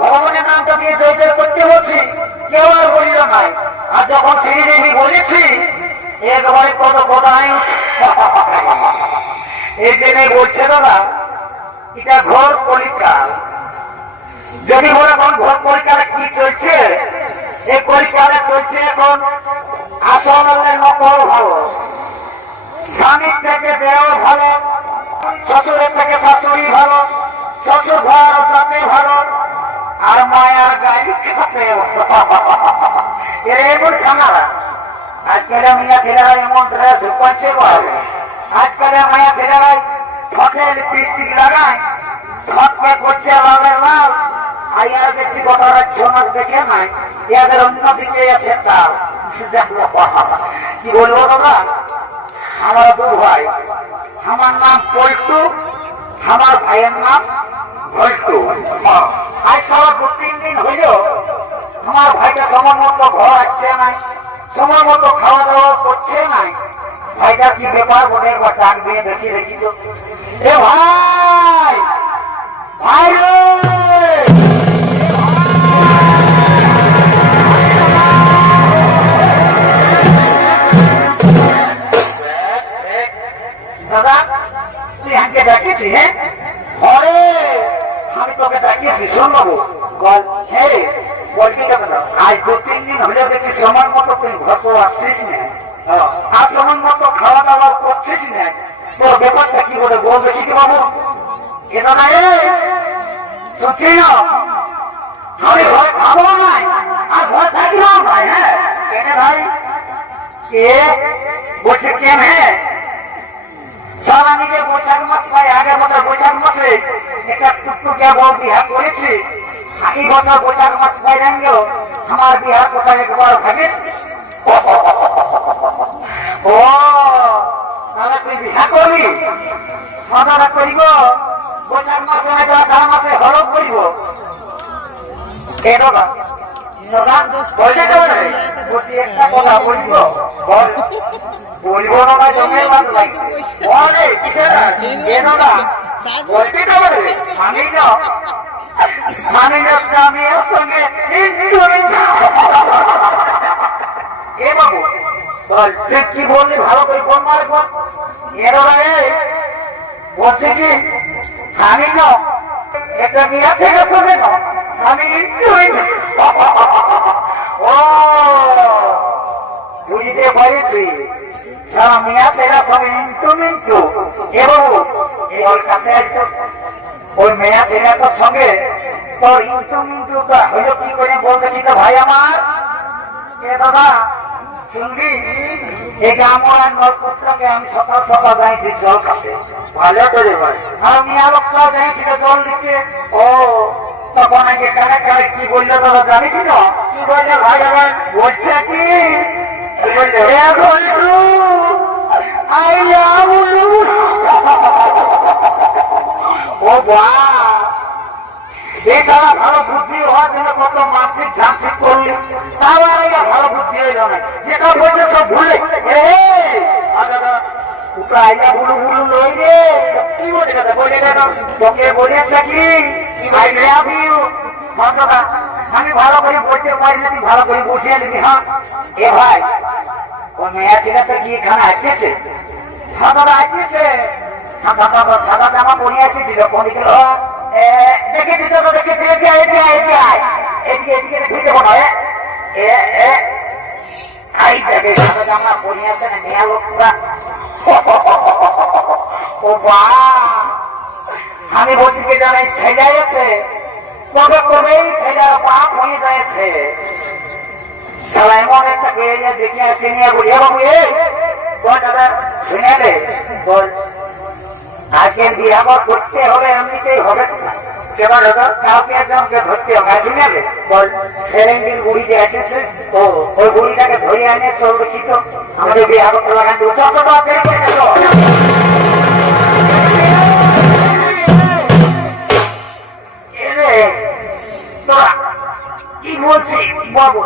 ভগবানের নামটা দিয়ে জয় জয় করতে বলছি, কেউ আর বলিল নাই। আর যখন শ্রীদেবী বলেছি একবারে কত কোথায় এই জন্যই বলছে দাদা, এটা ঘর কলিকাল। যদি বলে এখন ঘর কলিকালে কি চলছে, এই কলিকালে চলছে এখন আসল নকল ভালো, স্বামীর থেকে দেহ ভালো, শ্বশুরের থেকে শাশুড়ি ভালো, শ্বশুর ঘর যাতে ভালো, আর মায়ার গাড়ি খেতে এমন ঝামেলা। আজকাল মিয়া ছেলেরা এমন ড্রেস ঢুকাচ্ছে, আজকাল মায়া ছেলেরা ঠকে লিপস্টিক লাগায়, ঠককে করছে লালের লাল। আইয়ার দেখছি গোটারা 6 মাস দেখে নাই, এদের অন্যদিকে আছে তার। কি বলবো দাদা, আমার 2 ভাই, আমার নাম পল্টু, আমার ভাইয়ের নাম ভল্টু। আজ সব 2-3 দিন হইল আমার ভাইটা সময় মতো ঘর আসছে নাই, সময় মতো খাওয়া দাওয়া করছে নাই। ভাইটা কি ব্যাপার বলে একবার ডাক দিয়ে দেখিয়ে দেখি তো। এ ভাই, ভাই রে! দাদা তুই আমাকে ডাকিয়েছি? হ্যাঁ ঘরে আমি তোকে ডাকিয়েছি, শোন বাবু বল। হ্যাঁ রে বল, কি কথা? আজ 2-3 দিন হলে গেছি, সময় মতো তুই ঘর তো আসছিস না, আর সময় মতো খাওয়া দাওয়া করছিস না। তোর ব্যাপারটা কি বলে বল দেখি কি বাবু। এ দাদা শুনছি না, আমি ঘর খাবো নাই আর ঘর থাকিও ভাই। হ্যাঁ কেন ভাই? কে বলছে কেন? হ্যাঁ সারা নিজে বৈশাখ মাস পাই, আগের বছর বৈশাখ মাসে একটা টুকটুকিয়া বউ বিহার করেছি। এই বছর বৈশাখ মাস পাই জানলো আমার বিহার কোথায় একবার ভাগিস। ও তাহলে তুই বিহা করবি? মজা করিব বৈশাখ মাসে না আষাঢ় মাসে হরক করিব। একটা কথা বলবো, বলবো না জমে স্বামীর সঙ্গে এ বাবু বল ঠিক কি বললি ভালো করে কোন মারে কোন বলছে কি আমি না একটা মেয়ে আছে সঙ্গে না আমি ও বুঝতে পেরেছি, সারা মেয়া ছেলেরা সব ইন্টু মিন্টু। এবং ওর কাছে ওই মেয়া ছেলেটার সঙ্গে তোর ইন্টু মিন্টুটা হইল কি করে বলতে কি তো ভাই আমার। এ দাদা শুনলি, এই আমার নলপুত্রকে আমি সকাল সকাল যাইছি জল খাতে, ভালো করে ভাই। আর মেয়া লোকটাও যাইছিল জল দিতে। ও তখন আগে কানে কানে কি বললো দাদা জানিস না? কি বললে ভাই আমার? বলছে কি ও বা এছাড়া ভালো বুদ্ধি হওয়ার জন্য কত মানসিক ঝাঁসিক করলি, তাও আর ভালো বুদ্ধি হইল না। যেটা বলছে সব ভুলে আইলা বুলু বুলু লই রে। কি বলে কথা বলে কেন? তোকে বলেছে কি আই লাভ ইউ মাত্রা আমি ভালো করে বলতে পারি না, তুই ভালো করে বসিয়ে নিবি। হ্যাঁ এ ভাই ও মেয়া ছেলেটা কি এখানে আসিয়েছে? হ্যাঁ দাদা আসিয়েছে। সাদা জামা পরে আসিয়েছিল, পরে গেল দেখেছি তো দেখেছি। এদিকে ঢুকে মনে হয় সাদা জামা পরে আসে না মেয়া লোকটা। ও বা আমি বলছি কি জানাই ছেলে আছে কবে কবেই ছেলের পাপ হয়ে যাচ্ছে। সবাই এমন একটা দেখে আসে নিয়ে বলি বাবু বল দাদা শুনে রে বল আজকে বিয়ে করতে হবে, এমনিতেই হবে এবার কাউকে একজনকে ধরতে হবে। শুনে রে বল সেরেন্ডির বুড়িতে এসেছে, ও ওই বুড়িটাকে ধরে আনে চলবে কি তো আমাদের বিয়ে করতে লাগান দেবো। তোরা কি বলছি বাবু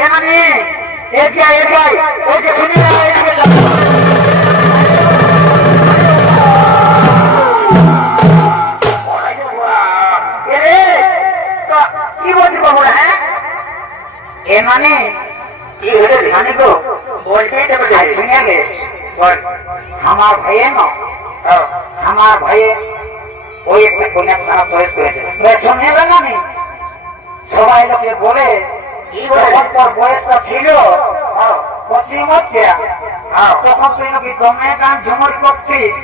এখানে শুনি তো কি বলছি বাবু? হ্যাঁ এ মানে কি হলে মানে গো বলতেই দেবে শুনে গে আমার ভাইয়ে না আমার ভাইয়ে ওই একটা কন্যা থানা চয়েস করেছে শুনে না আমি সবাই লোকে বলে তোর বয়সটা ছিল পশ্চিম হচ্ছে তখন তুই নাকি দমে গান ঝুমর করছিস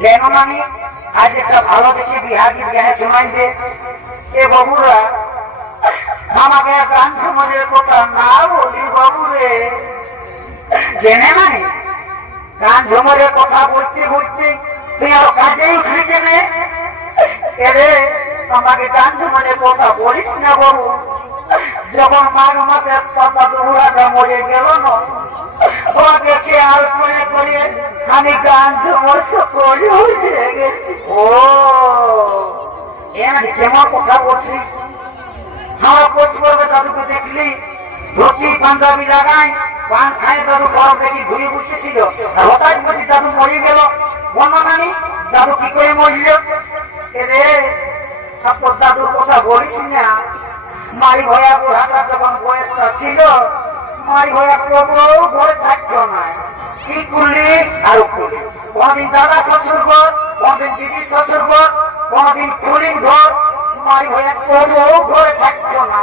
কেন মানে আজ একটা ভালো দেখে বিহারি জ্ঞানে শোনাই দে এ বাবুরা আমাকে গান ঝুমরের কথা না বলি বাবুরে জেনে মানে গান ঝুমরের কথা বলতে বলতে তুই আর কাজেই ফিরে নে এরে আমাকে গান ঝুমরের কথা বলিস না বাবু যখন মাঘ মাসের কথা দুরাটা মরে গেল না ওকে খেয়াল করে করে আমি গান ঝুমর সকল হয়ে গেছি। ও এমনি কেমন কথা বলছি আমার কোচ করবে দাদুকে দেখলি ধুতি পাঞ্জাবি লাগাই পান খায় দাদু ঘর দেখি ঘুরে বুঝতেছিল হঠাৎ বলছি দাদু মরে গেল বন্য নানি দাদু কি করে মরল রে তোর দাদুর কথা বলিস না মারি ভয়া বুড়াটা যখন বয়সটা ছিল মারি ভয়া প্রবল ঘরে থাকতো না কি করলি আর করলি কোনদিন দাদা শ্বশুর ঘর কোনদিন দিদি শ্বশুর ঘর কোনদিন পুলির ঘর মারি ভয়া প্রবল ঘরে থাকতো না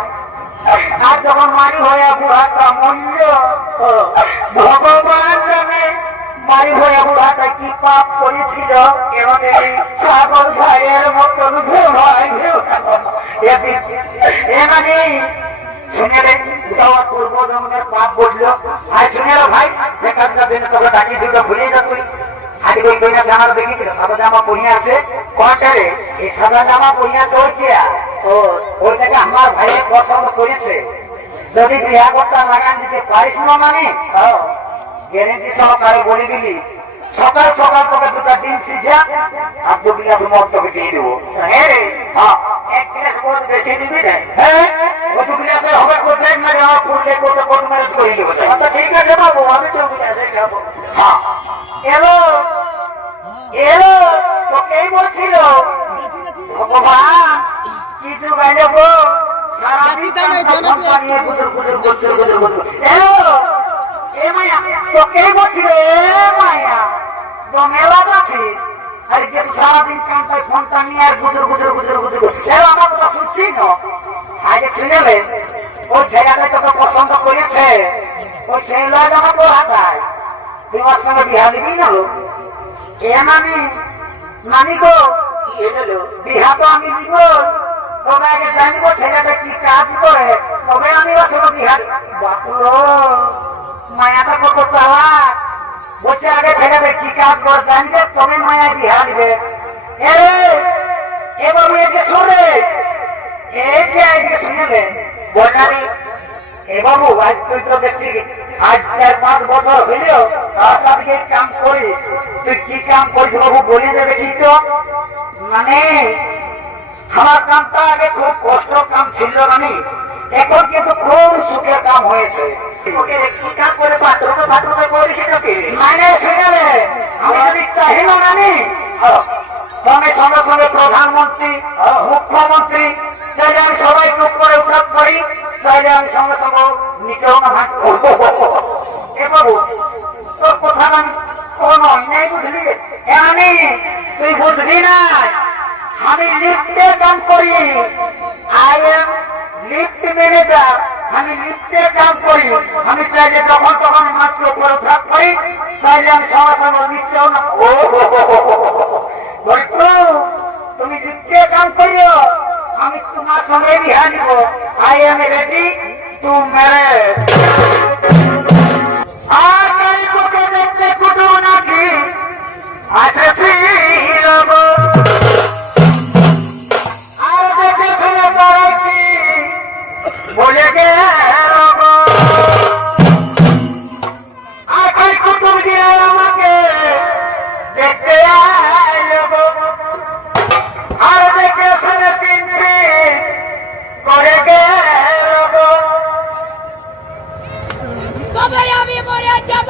আর যখন মারি ভয়া বুড়াটা মূল্য ভগবান জানে মারি ভয়া বুড়াটা কি পাপ করেছিল এবারে ছাগল ভাইয়ের মতন এখানে শুনে রে দাওয়া করবো জমনের পাপ বললো আর শুনে ভাই যেখানকার জন্য তোকে ডাকিয়েছিল ভুলে যা তুই আজ ওই কইনা জামার দেখি সাদা জামা পরিয়ে আছে কটারে এই সাদা জামা পরিয়ে আছে হচ্ছে ও ওইটাকে আমার ভাইয়ের পছন্দ করেছে যদি তুই এক ঘন্টা লাগান দিতে পারিস না মানে গ্যারেন্টি সহকারে বলে দিলি সকাল সকাল তোকে দুটা ডিম সিঝা আর 2 গ্লাস মদ তোকে দিয়ে দেবো। হ্যাঁ রে হ্যাঁ 1 গ্লাস মদ বেশি দিবি না হ্যাঁ ও 2 গ্লাসে হবে কোথায় মানে আমার ফুললে কোটা কোট ম্যানেজ করে দেবো। আচ্ছা ঠিক আছে বাবু আমি 2 গ্লাসে খাবো। হ্যাঁ এলো এলো তো কে বলছিল ভগবান কিছু গাইলে গো সারা দিন কোম্পানি গুজর গুজর গুজর গুজর এলো এ মায়া তো কে বলছিল এ মায়া তো মেলা আছিস আরে যে সারাদিন কান্তায় ফোনটা নিয়ে আর গুজর গুজর গুজর গুজর এর আমার কথা শুনছি না আগে শুনেলে ও ছেলেটা তোকে পছন্দ করেছে ও ছেলে আমার তো হাতায় তুই ওর সঙ্গে বিহা দিবি না এ মানে নানি গো বিহা তো আমি দিব তবে আগে জানবো ছেলেটা কি কাজ করে তবে আমি ওর সঙ্গে বিহা বাপুরো মায়াটা কত চালাক বলছে আগে ছেলেদের কি কাজ করে জানবে তবে মায়া বিহা দিবে এ বাবু একে শোনে একে শুনেবে বললামি এ বাবু আজ তুই তো দেখছি আজ 4-5 বছর হইলেও তাকে কাম করি তুই কি কাম করিস বাবু বলে দেবে কি তো মানে আমার কামটা আগে খুব কষ্ট কাম ছিল নানি এখন কিন্তু খুব সুখের কাম হয়েছে কি কাম করে বাথরুমে বাথরুমে করিস এটাকে মানে শুনেলে আমি যদি চাহি না নানি আমি সঙ্গে সঙ্গে প্রধানমন্ত্রী মুখ্যমন্ত্রী চাইলে আমি সবাইকে উপরে উঠাত করি চাইলে আমি সঙ্গে সঙ্গে নিচেও না ভাগ করবো এ বাবু তোর কথা আমি কোন অন্যায় বুঝলি আমি তুই বুঝলি না আমি লিফটের কাম করি আই এম লিফট ম্যানেজার আমি লিফটের কাম করি আমি চাইলে যখন তখন মাছকে উপরে উঠাত করি চাইলে আমি সঙ্গে সঙ্গে নিচেও না বলতো তুমি লিফটের কাম করিও আমি তোমার সঙ্গে বিহা নিব I am ready to marriage আর নাই তোকে দেখতে কুটু নাকি আসেছি আর দেখেছি তারা কি বলে গেল আর কুটুম দিয়ে আমাকে দেখতে আর দেখে শুনে 3 দিন করে গেল তবে আমি মরে যাব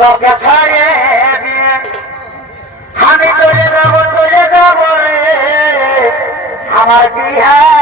তোকে ছাড়িয়ে দিয়ে আমি চলে যাব রে আমার বিহার